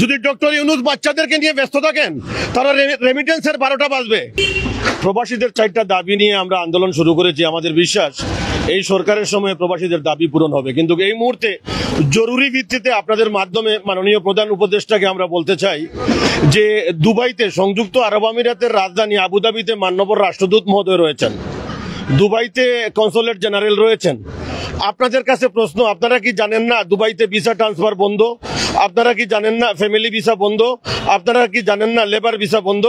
যদি ডক্টর ইউনূস বাচ্চাদেরকে নিয়ে ব্যস্ত থাকেন তারা রেমিটেন্সের 12টা বাজবে। প্রবাসীদের 4টা দাবি নিয়ে আমরা আন্দোলন শুরু করেছি। আমাদের বিশ্বাস এই সরকারের সময় প্রবাসীদের দাবি পূরণ হবে, কিন্তু এই মুহূর্তে জরুরি ভিত্তিতে আপনাদের মাধ্যমে মাননীয় প্রধান উপদেষ্টাকে আমরা বলতে চাই যে দুবাইতে সংযুক্ত আরব আমিরাতের রাজধানী আবুধাবিতে মাননীয় রাষ্ট্রদূত মহোদয় রয়েছেন, দুবাইতে কনসুলেট জেনারেল রয়েছেন। আপনাদের কাছে প্রশ্ন, আপনারা কি জানেন না দুবাইতে ভিসা ট্রান্সফার বন্ধ? আপনারা কি জানেন না ফ্যামিলি ভিসা বন্ধ? আপনারা কি জানেন না লেবার ভিসা বন্ধ?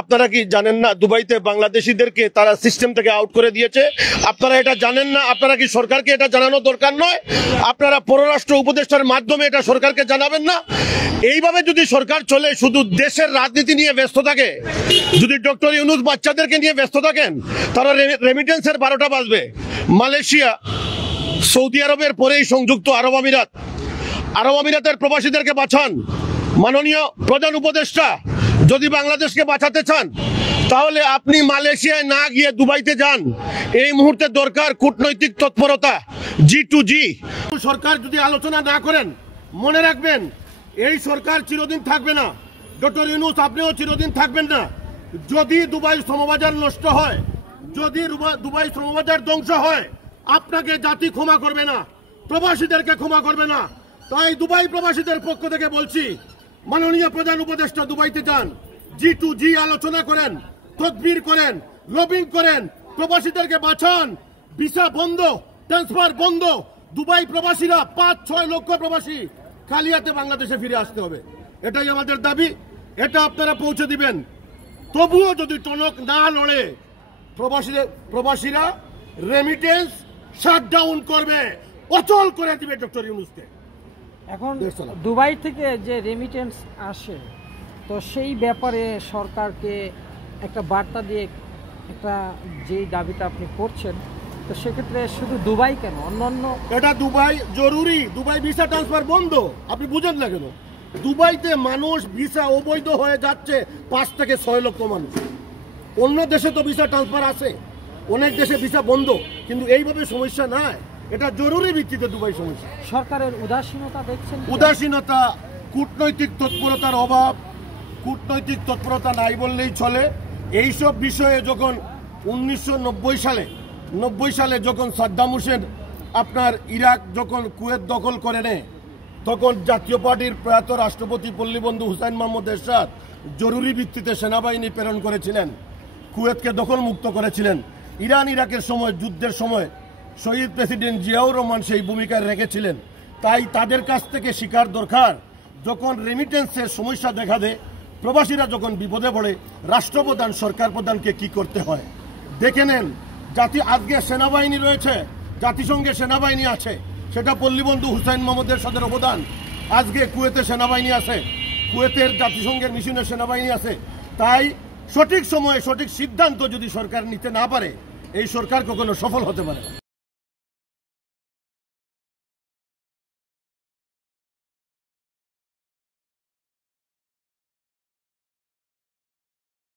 আপনারা কি জানেন না দুবাইতে বাংলাদেশিদেরকে তারা সিস্টেম থেকে আউট করে দিয়েছে? আপনারা এটা জানেন না? আপনারা কি সরকারকে এটা জানানো দরকার নয়? আপনারা পররাষ্ট্র উপদেষ্টার মাধ্যমে এটা সরকারকে জানাবেন না? এইভাবে যদি সরকার চলে, শুধু দেশের রাজনীতি নিয়ে ব্যস্ত থাকে, যদি ডক্টর ইউনূস বাচ্চাদেরকে নিয়ে ব্যস্ত থাকেন তারা রেমিটেন্সের 12টা বাজবে। মালয়েশিয়া, সৌদি আরবের পরেই সংযুক্ত আরব আমিরাতের প্রবাসীদেরকে বাঁচান। মাননীয় প্রধান উপদেষ্টা, যদি বাংলাদেশকে বাঁচাতে চান তাহলে আপনি মালয়েশিয়ায় না গিয়ে দুবাইতে যান। এই মুহূর্তে দরকার কূটনৈতিক তৎপরতা, G2G। সরকার যদি আলোচনা না করেন, মনে রাখবেন এই সরকার চিরদিন থাকবে না। ডক্টর ইউনূস, আপনিও চিরদিন থাকবেন না। যদি দুবাই শ্রমবাজার নষ্ট হয়, যদি দুবাই শ্রমবাজার ধ্বংস হয়, আপনাকে জাতি ক্ষমা করবে না, প্রবাসীদেরকে ক্ষমা করবে না। তাই দুবাই প্রবাসীদের পক্ষ থেকে বলছি, মাননীয় প্রধান উপদেষ্টা দুবাইতে যান, G2G আলোচনা করেন, তদবির করেন, লবিং করেন, প্রবাসীদেরকে বাঁচান। ভিসা বন্ধ, ট্রান্সফার বন্ধ। দুবাই প্রবাসীরা 5-6 লক্ষ প্রবাসী খালি হাতে বাংলাদেশে ফিরে আসতে হবে, এটাই আমাদের দাবি। এটা আপনারা পৌঁছে দিবেন। তবুও যদি টনক না লড়ে, প্রবাসীরা রেমিটেন্স শাটডাউন করবে, অচল করে দিবে ডক্টর ইউনূসকে। এখন দুবাই থেকে যে রেমিটেন্স আসে, তো সেই ব্যাপারে সরকারকে একটা বার্তা দিয়ে একটা যে দাবিটা আপনি করছেন, তো সেক্ষেত্রে শুধু দুবাই কেন, অন্যান্য এটা দুবাই জরুরি। দুবাই ভিসা ট্রান্সফার বন্ধ, আপনি বুঝেন না কেন? দুবাইতে মানুষ ভিসা অবৈধ হয়ে যাচ্ছে, 5 থেকে 6 লক্ষ মানুষ। অন্য দেশে তো ভিসা ট্রান্সফার আছে, অনেক দেশে ভিসা বন্ধ, কিন্তু এইভাবে সমস্যা নাই। এটা জরুরি ভিত্তিতে দুবাই সমস্যা। সরকারের উদাসীনতা দেখছেন? উদাসীনতা, কূটনৈতিক তৎপরতার অভাব। কূটনৈতিক তৎপরতা নাই বললেই চলে। এইসব বিষয়ে যখন 1990 সালে যখন সাদ্দাম হোসেন আপনার ইরাক যখন কুয়েত দখল করে নেয়, তখন জাতীয় পার্টির প্রয়াত রাষ্ট্রপতি পল্লীবন্ধু হুসাইন মোহাম্মদ এরশাদ জরুরি ভিত্তিতে সেনাবাহিনী প্রেরণ করেছিলেন, কুয়েতকে দখল মুক্ত করেছিলেন। ইরান ইরাকের সময়, যুদ্ধের সময় শহীদ প্রেসিডেন্ট জিয়াউর রহমান সেই ভূমিকায় রেখেছিলেন। তাই তাদের কাছ থেকে শিকার দরকার, যখন রেমিটেন্সের সমস্যা দেখা দেয়, প্রবাসীরা যখন বিপদে পড়ে, রাষ্ট্রপ্রধান সরকার প্রধানকে কি করতে হয় দেখে নেন। আজকে সেনাবাহিনী রয়েছে, জাতিসংঘের সেনাবাহিনী আছে, সেটা পল্লীবন্ধু হুসাইন মোহাম্মদের সাথে অবদান। আজকে কুয়েতে সেনাবাহিনী আছে, কুয়েতের জাতিসংঘের মিশনের সেনাবাহিনী আছে। তাই সঠিক সময়ে সঠিক সিদ্ধান্ত যদি সরকার নিতে না পারে, এই সরকার কখনো সফল হতে পারে না।